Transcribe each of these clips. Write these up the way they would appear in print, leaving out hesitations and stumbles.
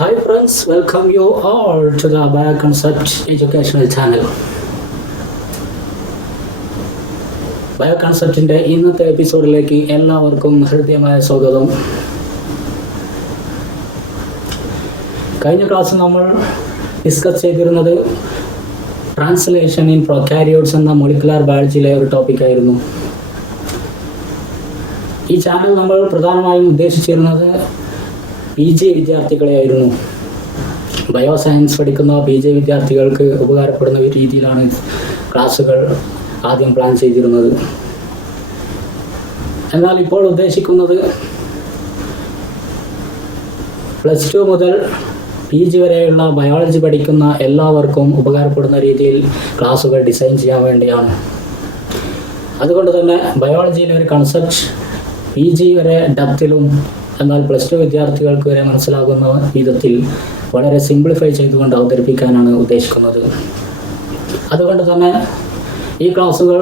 Hi friends, welcome you all to the Bioconcept Educational Channel. ബയോകൺസെപ്റ്റിൻ്റെ ഇന്നത്തെ എപ്പിസോഡിലേക്ക് എല്ലാവർക്കും ഹൃദ്യമായ സ്വാഗതം. കഴിഞ്ഞ ക്ലാസ്സിൽ നമ്മൾ ഡിസ്കസ് ചെയ്തിരുന്നത് ട്രാൻസ്ലേഷൻ ഇൻ പ്രൊകാരിയോട്സ് എന്ന മോളിക്കുലാർ ബയോളജിയിലെ ഒരു ടോപ്പിക്കായിരുന്നു. ഈ ചാനൽ നമ്മൾ പ്രധാനമായും ഉദ്ദേശിച്ചിരുന്നത് PG വിദ്യാർത്ഥികളെയായിരുന്നു. ബയോസയൻസ് പഠിക്കുന്ന PG വിദ്യാർത്ഥികൾക്ക് ഉപകാരപ്പെടുന്ന രീതിയിലാണ് ക്ലാസ്സുകൾ ആദ്യം പ്ലാൻ ചെയ്തിരുന്നത്. എന്നാൽ ഇപ്പോൾ ഉദ്ദേശിക്കുന്നത് +2 മുതൽ PG വരെയുള്ള ബയോളജി പഠിക്കുന്ന എല്ലാവർക്കും ഉപകാരപ്പെടുന്ന രീതിയിൽ ക്ലാസ്സുകൾ ഡിസൈൻ ചെയ്യാൻ വേണ്ടിയാണ്. അതുകൊണ്ട് തന്നെ ബയോളജിയിലെ ഒരു കൺസെപ്റ്റ് PG വരെ ഡെപ്തിലും എന്നാൽ +2 വിദ്യാർത്ഥികൾക്ക് വരെ മനസ്സിലാകുന്ന വിധത്തിൽ വളരെ സിംപ്ലിഫൈ ചെയ്തുകൊണ്ട് അവതരിപ്പിക്കാനാണ് ഉദ്ദേശിക്കുന്നത്. അതുകൊണ്ട് തന്നെ ഈ ക്ലാസ്സുകൾ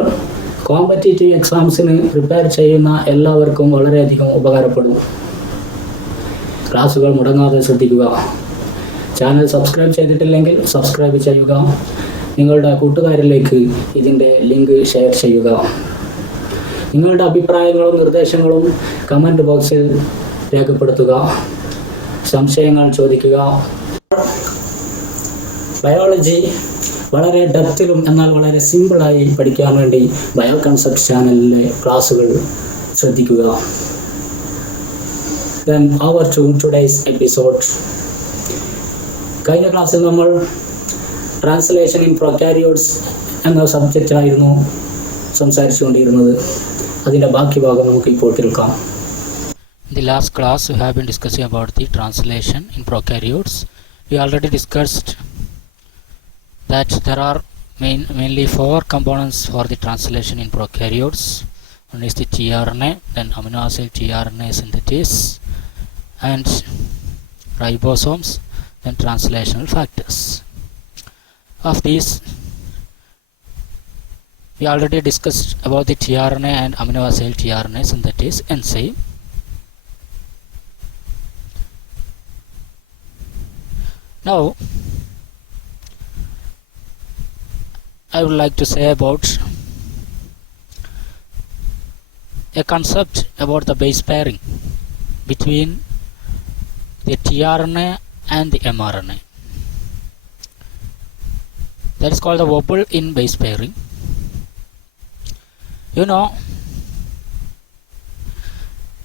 കോമ്പറ്റേറ്റീവ് എക്സാംസിന് പ്രിപ്പയർ ചെയ്യുന്ന എല്ലാവർക്കും വളരെയധികം ഉപകാരപ്പെടും. ക്ലാസ്സുകൾ മുടങ്ങാതെ ശ്രദ്ധിക്കുക. ചാനൽ സബ്സ്ക്രൈബ് ചെയ്തിട്ടില്ലെങ്കിൽ സബ്സ്ക്രൈബ് ചെയ്യുക. നിങ്ങളുടെ കൂട്ടുകാരിലേക്ക് ഇതിൻ്റെ ലിങ്ക് ഷെയർ ചെയ്യുക. നിങ്ങളുടെ അഭിപ്രായങ്ങളും നിർദ്ദേശങ്ങളും കമൻറ്റ് ബോക്സിൽ രേഖപ്പെടുത്തുക. സംശയങ്ങൾ ചോദിക്കുക. ബയോളജി വളരെ ഡെപ്തിലും എന്നാൽ വളരെ സിമ്പിളായി പഠിക്കാൻ വേണ്ടി ബയോകൺസെപ്റ്റ് ചാനലിലെ ക്ലാസ്സുകൾ ശ്രദ്ധിക്കുക. Then over to today's episode. കഴിഞ്ഞ ക്ലാസ്സിൽ നമ്മൾ ട്രാൻസ്ലേഷൻ ഇൻ പ്രൊകാരിയോട്സ് എന്ന സബ്ജക്റ്റായിരുന്നു സംസാരിച്ചുകൊണ്ടിരുന്നത്. അതിൻ്റെ ബാക്കി ഭാഗം നമുക്ക് ഇപ്പോൾ കേൾക്കാം. In the last class we have been discussing about the translation in prokaryotes. We already discussed that there are mainly 4 components for the translation in prokaryotes. One is the tRNA, then amino acid tRNA synthesis, and ribosomes, then translational factors. Of these we already discussed about the tRNA and amino acid tRNA synthesis enzyme. Now I would like to say about a concept about the base pairing between the tRNA and the mRNA. That is called the wobble in base pairing. You know,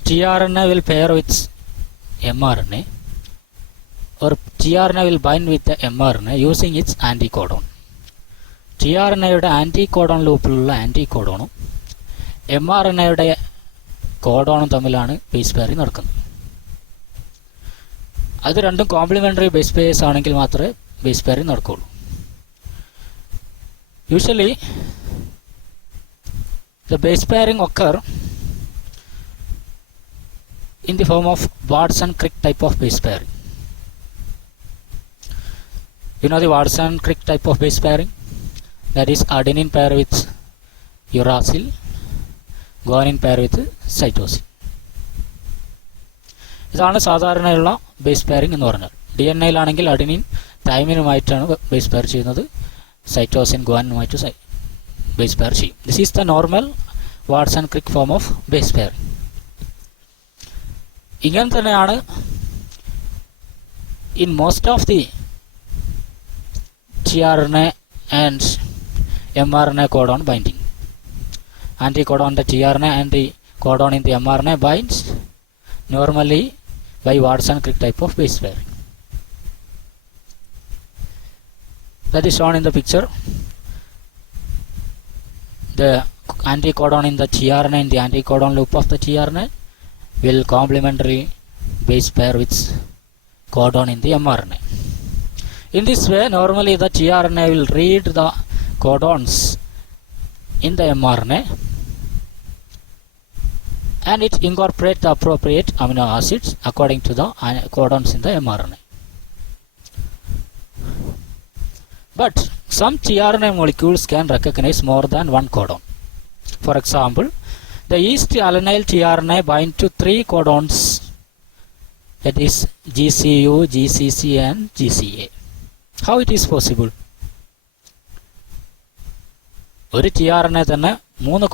tRNA will pair with mRNA, or tRNA will bind with the mRNA using its anticodon. tRNAയുടെ ആൻറ്റികോഡോൺ ലൂപ്പിലുള്ള ആൻറ്റികോഡോണും mRNAയുടെ കോഡോണും തമ്മിലാണ് base pairing നടക്കുന്നത്. അത് രണ്ടും കോംപ്ലിമെൻ്ററി ബേസ് പെയർസ് ആണെങ്കിൽ മാത്രമേ ബേസ് പെയറിംഗ് നടക്കുകയുള്ളൂ. Usually the base pairing occur in the form of Watson-Crick type of base pairing. You know the Watson-Crick type of base pairing? That is adenine pair with uracil, guanine pair with cytosine. ഇതാണ് സാധാരണയുള്ള base pairing എന്ന് പറഞ്ഞാൽ. DNA-യിലാണെങ്കിൽ അഡിനിൻ തൈമിനുമായിട്ടാണ് base pair ചെയ്യുന്നത്. സൈറ്റോസിൻ ഗുവാനിനുമായിട്ട് base pair ചെയ്യും. This is the normal Watson-Crick form of base pairing. ഇങ്ങനെ തന്നെയാണ് in most of the tRNA and mRNA codon binding. Anticodon the tRNA and the codon in the mRNA binds normally by Watson-Crick type of base pairing. That is shown in the picture. The anticodon in the tRNA and the anticodon loop of the tRNA will complementary base pair with codon in the mRNA. In this way, normally the tRNA will read the codons in the mRNA and it incorporates the appropriate amino acids according to the codons in the mRNA. But some tRNA molecules can recognize more than one codon. For example, the yeast alanine tRNA binds to 3 codons that is GCU, GCC and GCA. How it is possible? ഒരു TRNA തന്നെ 3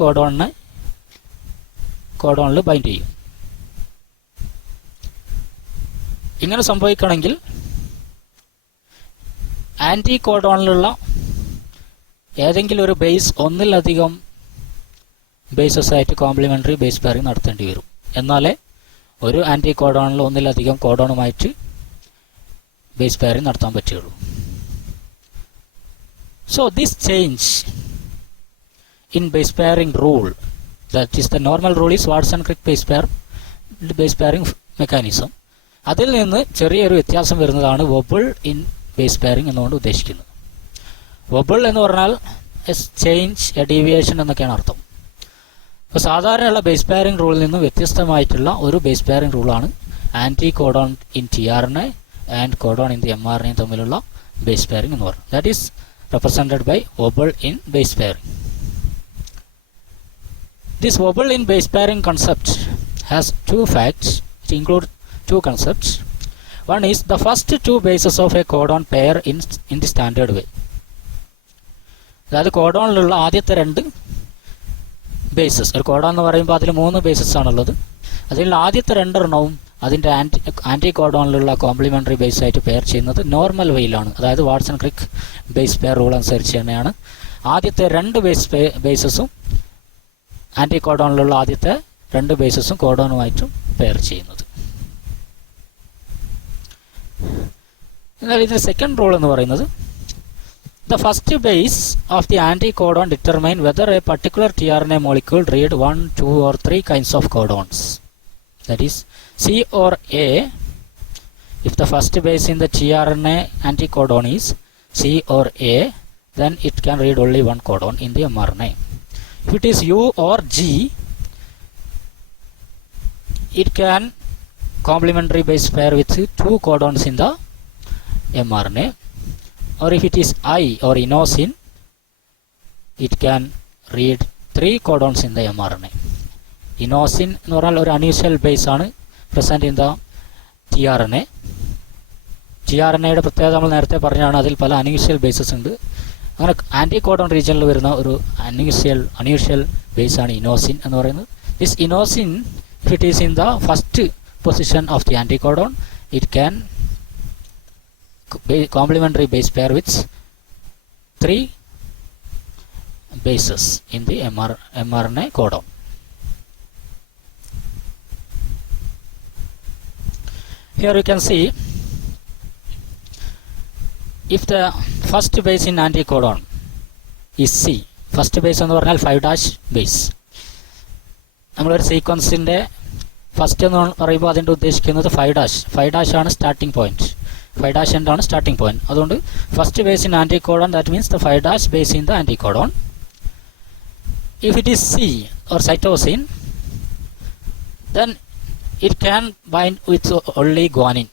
കോഡോണിൽ ബൈൻഡ് ചെയ്യും. ഇങ്ങനെ സംഭവിക്കണമെങ്കിൽ ആൻറ്റി കോഡോണിലുള്ള ഏതെങ്കിലും ഒരു ബേസ് ഒന്നിലധികം ബേസസ് ആയിട്ട് കോംപ്ലിമെൻ്ററി ബേസ് പെയറിംഗ് നടത്തേണ്ടി വരും. എന്നാലേ ഒരു ആൻറ്റി കോഡോണിൽ ഒന്നിലധികം കോഡോണുമായിട്ട് ബേസ് പെയറിംഗ് നടത്താൻ പറ്റുകയുള്ളൂ. So this change in base pairing rule, that is the normal rule is Watson-Crick base pairing mechanism. അതിൽ നിന്ന് ചെറിയൊരു വ്യത്യാസം വരുന്നതാണ് വൊബിൾ ഇൻ ബേസ് പെയറിംഗ് എന്നുകൊണ്ട് ഉദ്ദേശിക്കുന്നത്. വൊബിൾ എന്ന് പറഞ്ഞാൽ ചേഞ്ച്, എ ഡീവിയേഷൻ എന്നൊക്കെയാണ് അർത്ഥം. അപ്പോൾ സാധാരണയുള്ള ബേസ് പെയറിംഗ് റൂളിൽ നിന്ന് വ്യത്യസ്തമായിട്ടുള്ള ഒരു ബേസ് പെയറിംഗ് റൂളാണ് anticodon in TRNA and codon in the mRNA തമ്മിലുള്ള ബേസ് പെയറിംഗ് എന്ന് പറയുന്നത്. That is represented by wobble in base pairing. This wobble in base pairing concept has two facts. It includes two concepts. One is the first two bases of a codon pair in the standard way. അതായത് കോഡോണിലുള്ള ആദ്യത്തെ 2 ബേസസ്, ഒരു കോഡോൺ എന്ന് പറയുമ്പോൾ അതിൽ 3 ബേസസ് ആണുള്ളത്. അതിലുള്ള ആദ്യത്തെ 2 എണ്ണവും അതിൻ്റെ ആൻറ്റി കോഡോണിലുള്ള കോംപ്ലിമെൻ്ററി ബേസ് ആയിട്ട് പെയർ ചെയ്യുന്നത് നോർമൽ വെയിലാണ്. അതായത് വാട്സൺ-ക്രിക്ക് ബേസ് പെയർ റൂൾ അനുസരിച്ച് തന്നെയാണ് ആദ്യത്തെ 2 ബേസസും ആൻറ്റി കോഡോണിലുള്ള ആദ്യത്തെ 2 ബേസസും കോഡോണുമായിട്ടും പെയർ ചെയ്യുന്നത്. എന്നാൽ ഇതിൻ്റെ സെക്കൻഡ് റൂൾ എന്ന് പറയുന്നത് the first base of the anticodon determine whether a particular TRNA molecule read 1, 2 or 3 kinds of codons. That is C or A. If the first base in the TRNA anticodon is C or A, then it can read only 1 codon in the mRNA. If it is U or G, it can complementary base pair with 2 codons in the mRNA. Or if it is I or inosine, it can read 3 codons in the mRNA. Inosine എന്ന് പറഞ്ഞാൽ ഒരു unusual base ആണ് present in the TRNA. TRNAയുടെ പ്രത്യേകത നമ്മൾ നേരത്തെ പറഞ്ഞാണ്, അതിൽ പല അൺയൂഷ്വൽ ബേസസ് ഉണ്ട്. അങ്ങനെ ആൻറ്റി കോഡോൺ റീജിയനിൽ വരുന്ന ഒരു അൺയൂഷ്വൽ ബേസ് ആണ് ഇനോസിൻ എന്ന് പറയുന്നത്. This inosine, if it is in the first position of the anticodon, it can complementary base pair with 3 bases in the mRNA codon. Here you can see, if the first base in anticodon is C, first base എന്ന് പറഞ്ഞാൽ 5' ബേസ്. നമ്മളൊരു സീക്വൻസിൻ്റെ ഫസ്റ്റ് എന്ന് പറയുമ്പോൾ അതിൻ്റെ ഉദ്ദേശിക്കുന്നത് 5' ആണ് starting point. 5' എന്താണ് സ്റ്റാർട്ടിംഗ് പോയിന്റ്. അതുകൊണ്ട് first base in anticodon, that means the 5' base in the anticodon. If it is C or cytosine, then it can bind with only guanine.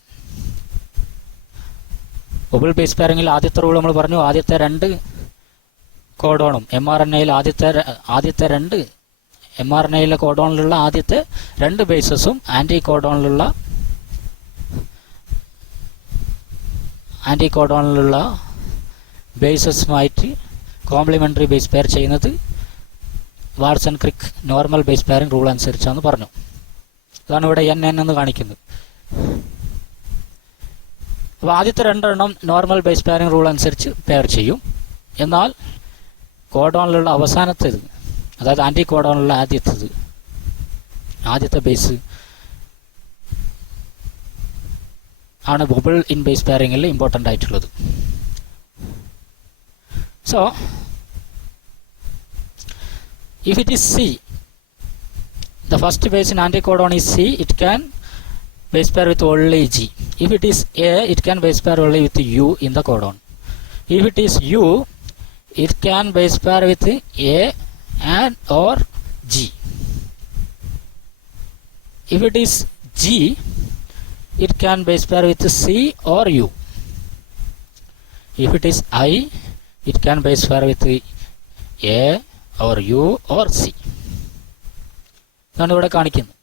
Wobble base പെയറിംഗിൽ ആദ്യത്തെ റൂൾ നമ്മൾ പറഞ്ഞു, ആദ്യത്തെ 2 കോഡോണും mRNAയിൽ ആദ്യത്തെ 2 mRNAയിലെ കോഡോണിലുള്ള ആദ്യത്തെ 2 ബേസസും ആൻറ്റികോഡോണിലുള്ള ബേസസുമായിട്ട് കോംപ്ലിമെൻ്ററി ബേസ് പെയർ ചെയ്യുന്നത് Watson Crick normal base pairing rule അനുസരിച്ചാണെന്ന് പറഞ്ഞു. അതാണ് ഇവിടെ NN എന്ന് കാണിക്കുന്നത്. അപ്പോൾ ആദ്യത്തെ 2 എണ്ണം നോർമൽ ബേസ് പെയറിംഗ് റൂൾ അനുസരിച്ച് പെയർ ചെയ്യും. എന്നാൽ കോഡോണിലുള്ള അവസാനത്തേത്, അതായത് ആൻറ്റി കോഡോണിലുള്ള ആദ്യത്തെ ബേസ് ആണ് ബബിൾ ഇൻ ബേസ് പെയറിംഗിൽ ഇമ്പോർട്ടൻ്റ് ആയിട്ടുള്ളത്. So if it is C, the first base in anticodon is C, it can base pair with only G. If it is A, it can base pair only with U in the codon. If it is U, it can base pair with A and or G. If it is G, it can base pair with C or U. If it is I, it can base pair with A or U or C. ഇതാണ് ഇവിടെ കാണിക്കുന്നത്.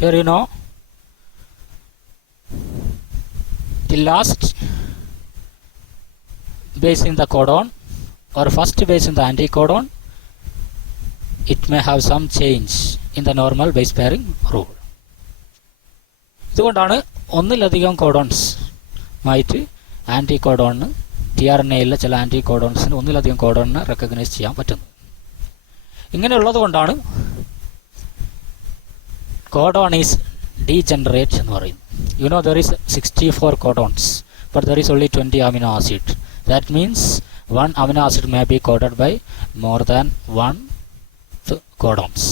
Here you know the last base in the codon or first base in the anticodon, it may have some change in the normal base pairing rule. ഇതുകൊണ്ടാണ് ഒന്നിലധികം കോഡോൺസ് ആയിട്ട് ആൻറ്റികോഡോണിന് ടിആർഎൻഎയിലെ ചില ആൻറ്റികോഡോൺസിന് ഒന്നിലധികം കോഡോണിനെ റെക്കഗ്നൈസ് ചെയ്യാൻ പറ്റുന്നത്. ഇങ്ങനെയുള്ളത് കൊണ്ടാണ് കോഡോൺ ഈസ് ഡീജനറേറ്റ് എന്ന് പറയുന്നത്. You know there is 64 codons but there is only 20 amino acid. That means one amino acid may be coded by more than one codons.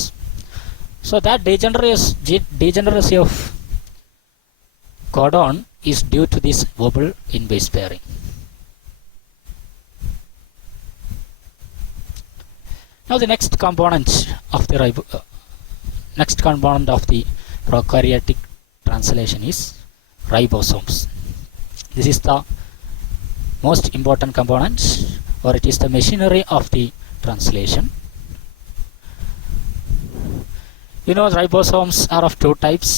So that degeneracy of codon is due to this wobble in base pairing. Now the next component of the prokaryotic translation is ribosomes. This is the most important component, or it is the machinery of the translation. You know, ribosomes are of two types,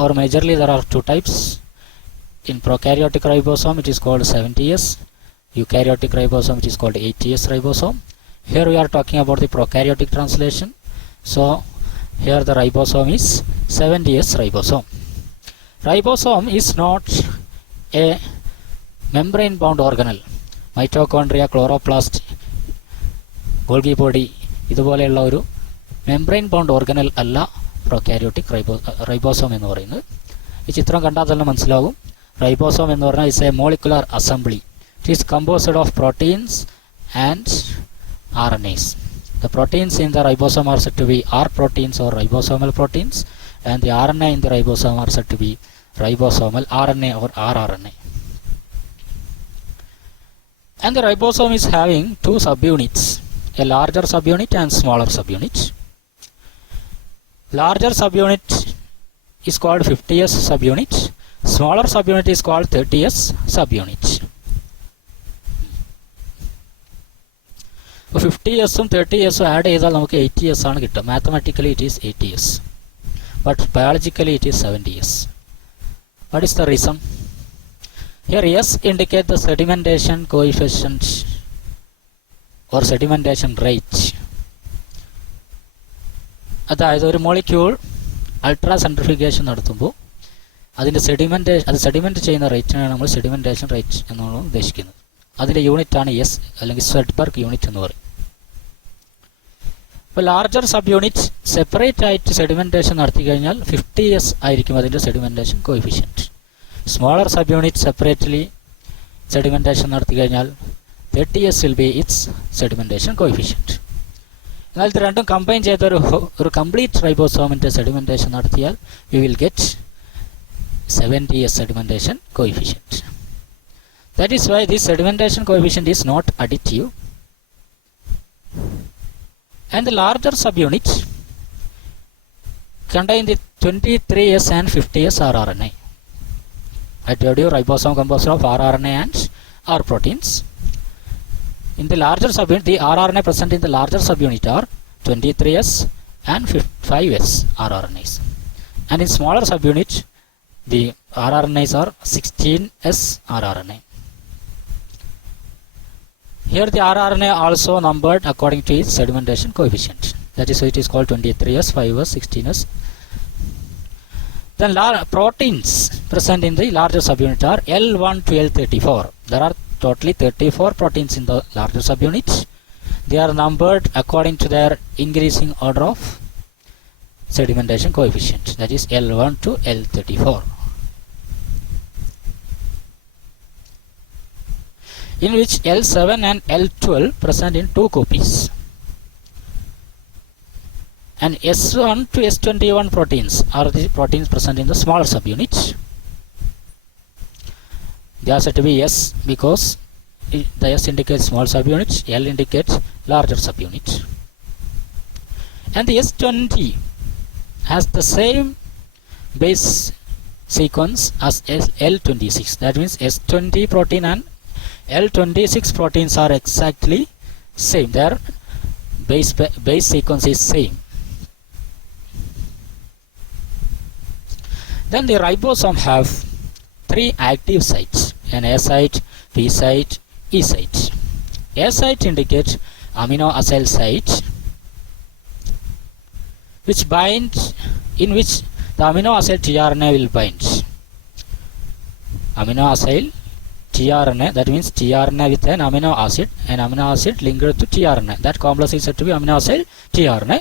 or majorly there are two types. In prokaryotic ribosome it is called 70S, eukaryotic ribosome it is called 80S ribosome. Here we are talking about the prokaryotic translation, so here the ribosome is 70S ribosome. Ribosome is not a membrane bound organelle. Mitochondria, chloroplast, Golgi body ഇതുപോലെയുള്ള ഒരു membrane bound organelle അല്ല പ്രൊകാരിയോട്ടിക് റൈബോസോം എന്ന് പറയുന്നത്. ഈ ചിത്രം കണ്ടാൽ തന്നെ മനസ്സിലാകും. റൈബോസോം എന്ന് പറഞ്ഞാൽ it's A molecular assembly. It is composed of proteins and RNAs. The proteins in the ribosome are said to be R proteins or ribosomal proteins, and the RNA in the ribosome are said to be ribosomal RNA or rRNA. And the ribosome is having two subunits, a larger subunit and smaller subunit. Larger subunit is called 50S subunit. Smaller subunit is called 30S subunit. 50S ഉം 30S ഉം ആഡ് ചെയ്താൽ നമുക്ക് 80S ആണ് കിട്ടുക. Mathematically it is 80S, but biologically it is 70S. What is the reason? Here S indicate the sedimentation coefficient or sedimentation rate. അതായത് ഒരു molecule ultra centrifugation നടത്തുമ്പോൾ അതിൻ്റെ സെഡിമെൻറ്റ് ചെയ്യുന്ന റേറ്റിനാണ് നമ്മൾ സെഡിമെൻറ്റേഷൻ റേറ്റ് എന്നാണ് ഉദ്ദേശിക്കുന്നത്. അതിൻ്റെ യൂണിറ്റാണ് എസ് അല്ലെങ്കിൽ സ്വെഡ്ബർഗ് യൂണിറ്റ് എന്ന് പറയും. ഇപ്പോൾ ലാർജർ സബ് യൂണിറ്റ് സെപ്പറേറ്റ് ആയിട്ട് സെഡിമെൻറ്റേഷൻ നടത്തി കഴിഞ്ഞാൽ 50S ആയിരിക്കും അതിൻ്റെ sedimentation coefficient. Smaller sub unit separately sedimentation നടത്തി കഴിഞ്ഞാൽ 30S will be it's sedimentation coefficient. എന്നാൽ ഇത് രണ്ടും കമ്പൈൻ ചെയ്ത ഒരു കംപ്ലീറ്റ് റൈബോസോമിൻ്റെ സെഡിമെൻറ്റേഷൻ നടത്തിയാൽ you will get 70S sedimentation coefficient. That is why this sedimentation coefficient is not additive, and the larger subunit contain the 23S and 50S rRNA. I told you ribosome composed of rRNA and R proteins. In the larger subunit, the rRNA present in the larger subunit are 23S and 5S rRNAs, and in smaller subunit the rRNAs are 16S rRNA. Here the rRNA also numbered according to its sedimentation coefficient. That is why it is called 23S, 5S, 16S. Then proteins present in the larger subunit are L1 to L34. There are totally 34 proteins in the larger subunit. They are numbered according to their increasing order of sedimentation coefficient. That is L1 to L34. In which L7 and L12 present in 2 copies, and S1 to S21 proteins are the proteins present in the smaller subunit. They are said to be S because the S indicates small subunit, L indicates larger subunit, and the S20 has the same base sequence as L26. That means S20 protein and L26 proteins are exactly same. Their base sequence is same. Then the ribosome have 3 active sites, an A site, P site, E site. A site indicates amino acyl site which binds, in which the amino acyl tRNA will bind. Amino acyl tRNA, that means tRNA with an amino acid linked to tRNA. That complex is said to be amino acyl tRNA.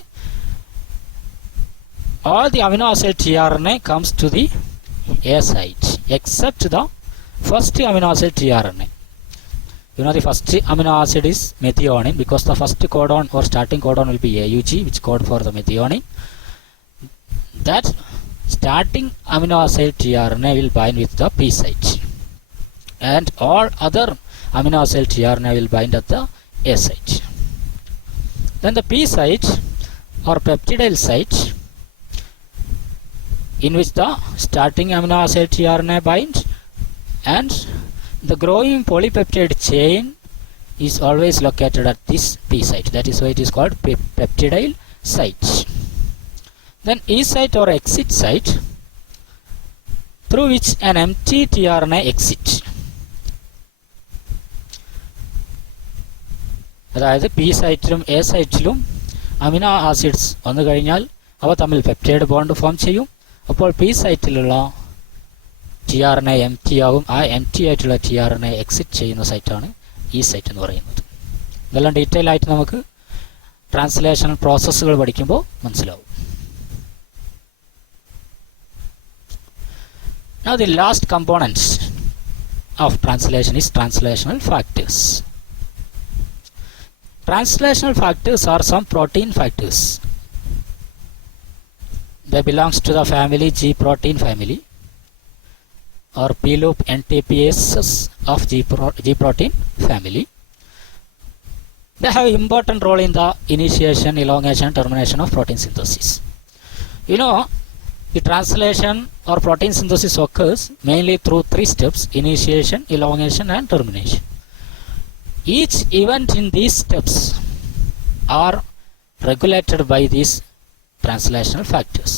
All the amino acyl tRNA comes to the A site except the first amino acyl tRNA. You know, the first amino acid is methionine, because the first codon or starting codon will be AUG, which code for the methionine. That starting amino acid tRNA will bind with the P site, and all other amino acid tRNA will bind at the A site. Then the P site or peptidyl site, in which the starting amino acid tRNA binds, and the growing polypeptide chain is always located at this P site. That is why it is called peptidyl site. Then E site or exit site, through which an empty tRNA exits. അതായത് പി സൈറ്റിലും എ സൈറ്റിലും amino acids വന്നു കഴിഞ്ഞാൽ അവ തമ്മിൽ peptide bond form ചെയ്യും. അപ്പോൾ പി സൈറ്റിലുള്ള tRNA എം ടി ആകും. ആ എം ടി ആയിട്ടുള്ള tRNA എക്സിറ്റ് ചെയ്യുന്ന സൈറ്റാണ് ഈ സൈറ്റ് എന്ന് പറയുന്നത്. ഇതെല്ലാം ഡീറ്റെയിൽ ആയിട്ട് നമുക്ക് ട്രാൻസ്ലേഷണൽ പ്രോസസ്സുകൾ പഠിക്കുമ്പോൾ മനസ്സിലാവും. Now the last component of translation is translational factors. Translational factors are some protein factors. They belongs to the family G protein family, or P-loop NTPases of G protein family. They have important role in the initiation, elongation, termination of protein synthesis. You know, the translation or protein synthesis occurs mainly through 3 steps: initiation, elongation, and termination. Each event in these steps are regulated by these translational factors.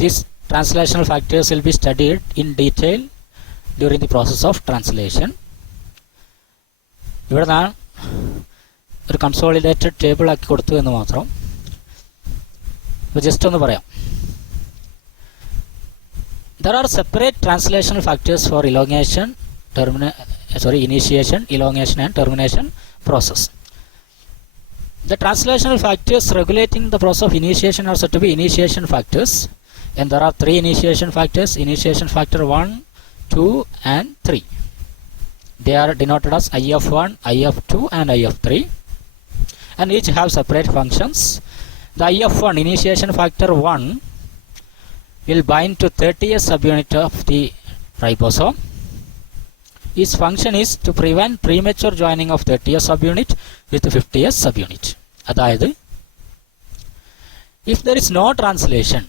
These translational factors will be studied in detail during the process of translation. ഇവിടെ ഞാൻ ഒരു consolidated table ആക്കി കൊടുത്തു എന്ന് മാത്രം. ജസ്റ്റ് ഒന്ന് പറയാം. There are separate translational factors for elongation, initiation, elongation, and termination process. The translational factors regulating the process of initiation are said to be initiation factors, and there are 3 initiation factors: initiation factor 1, 2, and 3. They are denoted as IF1, IF2, and IF3, and each have separate functions. The IF1, initiation factor 1, will bind to 30th subunit of the ribosome. Its function is to prevent premature joining of 30th subunit with 50th subunit. അതായത്, if there is no translation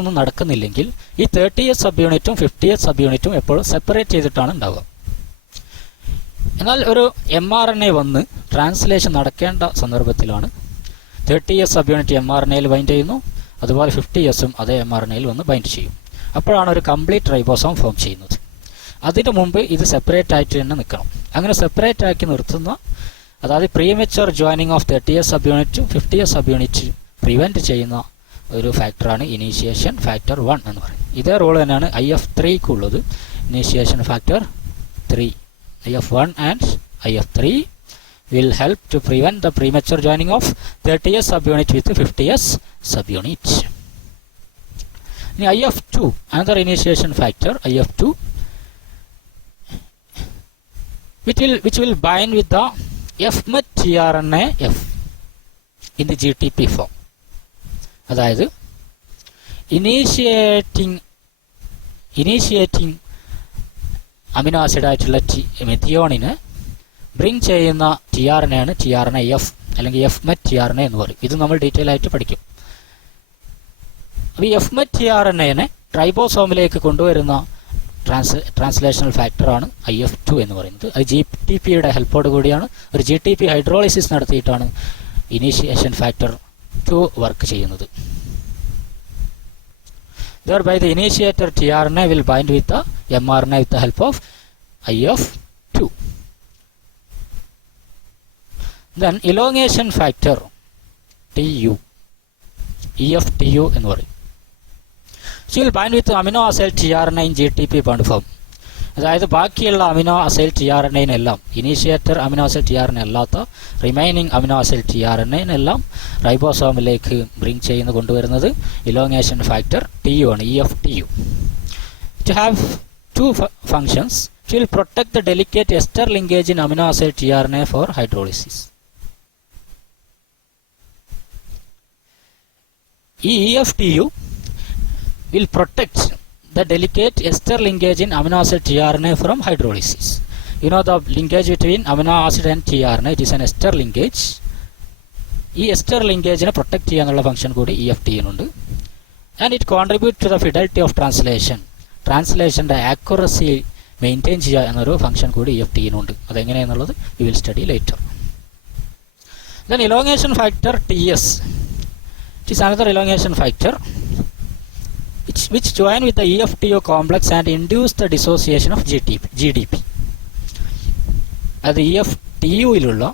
ഒന്നും നടക്കുന്നില്ലെങ്കിൽ ഈ 30th subunitഉം 50th subunitഉം എപ്പോഴും സെപ്പറേറ്റ് ചെയ്തിട്ടാണ് ഉണ്ടാവുക. എന്നാൽ ഒരു mRNA വന്ന് ട്രാൻസ്ലേഷൻ നടക്കേണ്ട സന്ദർഭത്തിലാണ് 30th subunit mRNAയിൽ ബൈൻഡ് ചെയ്യുന്നു, അതുപോലെ 50Sഉം അതേ mRNAയിൽ വന്ന് ബൈൻഡ് ചെയ്യും. അപ്പോഴാണ് ഒരു കംപ്ലീറ്റ് റൈബോസോം ഫോം ചെയ്യുന്നത്. അതിനു മുമ്പ് ഇത് സെപ്പറേറ്റ് ആയിട്ട് തന്നെ നിൽക്കണം. അങ്ങനെ സെപ്പറേറ്റ് ആക്കി നിർത്തുന്ന, അതായത് premature joining of 30th subunit 50th subunit prevent ചെയ്യുന്ന ഒരു ഫാക്ടറാണ് ഇനീഷ്യേഷൻ ഫാക്ടർ 1 എന്ന് പറയുന്നത്. ഇതേ റോൾ തന്നെയാണ് IF3 ഉള്ളത്. Initiation factor 3, IF1 and IF3 will help to prevent the premature joining of 30th subunit with 50th subunit. Now IF2, another initiation factor, IF2, which will bind with the F-met tRNA F in the GTP form. അതായത് initiating amino acid ആയിട്ടുള്ള മെത്തിയോണിന് ബ്രിങ് ചെയ്യുന്ന tRNA ആണ് tRNA F, അല്ലെങ്കിൽ F-met tRNA എന്ന് പറയും. ഇത് നമ്മൾ ഡീറ്റെയിൽ ആയിട്ട് പഠിക്കും. അപ്പോൾ ഈ F-met tRNA റൈബോസോമിലേക്ക് കൊണ്ടുവരുന്ന ട്രാൻസ്ലേഷണൽ ഫാക്ടറാണ് IF2 എന്ന് പറയുന്നത്. അത് GTPയുടെ ഹെൽപ്പോട് കൂടിയാണ്. ഒരു GTP ഹൈഡ്രോളിസിസ് നടത്തിയിട്ടാണ് ഇനീഷ്യേഷൻ ഫാക്ടർ 2 വർക്ക് ചെയ്യുന്നത്. Thereby the initiator tRNA will bind with the mRNA with the help of IF2. Then elongation factor TU, EFTU എന്ന് പറയും. So will bind with the amino acid tRNA in GTP bond form. അതായത് ബാക്കിയുള്ള amino acyl T R N എല്ലാം initiator amino acyl T R N അല്ലാത്ത remaining amino acyl T R N എല്ലാം റൈബോസോമിലേക്ക് bring ചെയ്യുന്ന കൊണ്ടുവരുന്നത് ഇലോങ്ങേഷൻ ഫാക്ടർ ടി യു ആണ്, EFTU. To have two functions, it will protect the delicate ester linkage in amino acid tRNA for hydrolysis. EFTU will protect the delicate ester linkage in amino acid tRNA from hydrolysis. You know the linkage between amino acid and tRNA, it is an ester linkage. ഈ ester ലിങ്കേജിനെ protect ചെയ്യാനുള്ള function കൂടി EFTനുണ്ട്. And it contribute to the fidelity of translation. ട്രാൻസ്ലേഷൻ്റെ accuracy maintain ചെയ്യുക എന്നൊരു function കൂടി EFTനുണ്ട്. അതെങ്ങനെയെന്നുള്ളത് we will study later. Then elongation factor TS. It is another elongation factor which join with the EFTO complex and induce the dissociation of GDP. അത് EFTUയിലുള്ള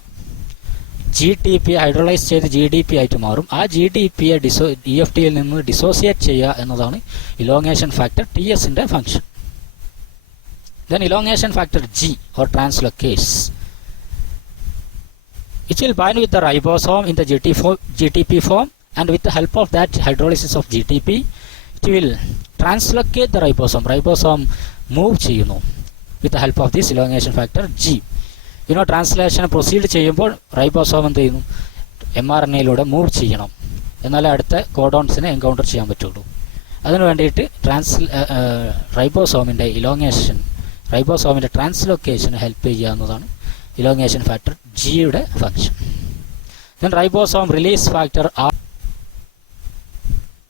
GTP hydrolyse ചെയ്ത് GDP ആയിട്ട് മാറും. ആ GDPയെ EFTയിൽ നിന്ന് ഡിസോസിയേറ്റ് ചെയ്യുക എന്നതാണ് ഇലോങ്ങേഷൻ ഫാക്ടർ TSന്റെ function. Then elongation factor G or translocase. It will bind with the ribosome in the GTP form, and with the help of that hydrolysis of GTP, it will translocate the ribosome. Ribosome move ചെയ്യുന്നു with the help of this elongation factor G. Translation proceed ചെയ്യുമ്പോൾ റൈബോസോം എന്ത് ചെയ്യുന്നു, mRNAയിലൂടെ മൂവ് ചെയ്യണം, എന്നാലേ അടുത്ത കോഡോൺസിനെ എൻകൗണ്ടർ ചെയ്യാൻ പറ്റുള്ളൂ. അതിനു വേണ്ടിയിട്ട് റൈബോസോമിൻ്റെ ഇലോങ്ങേഷൻ, റൈബോസോമിൻ്റെ ട്രാൻസ്ലൊക്കേഷന് ഹെൽപ്പ് ചെയ്യുക എന്നതാണ് ഇലോങ്ങേഷൻ ഫാക്ടർ ജിയുടെ function. Then ribosome release factor R.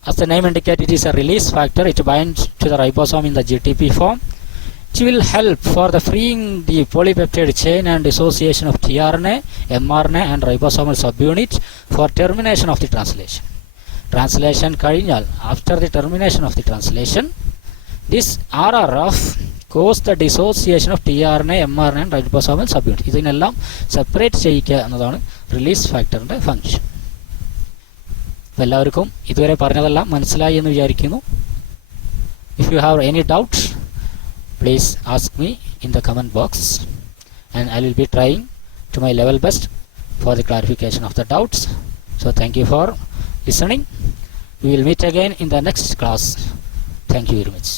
As the name indicates, it is a release factor. It binds to the ribosome in the GTP form. It will help for the freeing the polypeptide chain and dissociation of tRNA, mRNA and ribosomal subunit for termination of the translation. Translation കഴിഞ്ഞാൽ, after the termination of the translation, this RRF cause the dissociation of tRNA, mRNA and ribosomal subunit. ഇതിനെല്ലാം സെപ്പറേറ്റ് ചെയ്യിക്കുക എന്നതാണ് റിലീസ് ഫാക്ടറിൻ്റെ ഫംഗ്ഷൻ. അപ്പോൾ എല്ലാവർക്കും ഇതുവരെ പറഞ്ഞതെല്ലാം മനസ്സിലായി എന്ന് വിചാരിക്കുന്നു. If you have any doubts, please ask me in the comment box, and I will be trying to my level best for the clarification of the doubts. So thank you for listening. We will meet again in the next class. Thank you very much.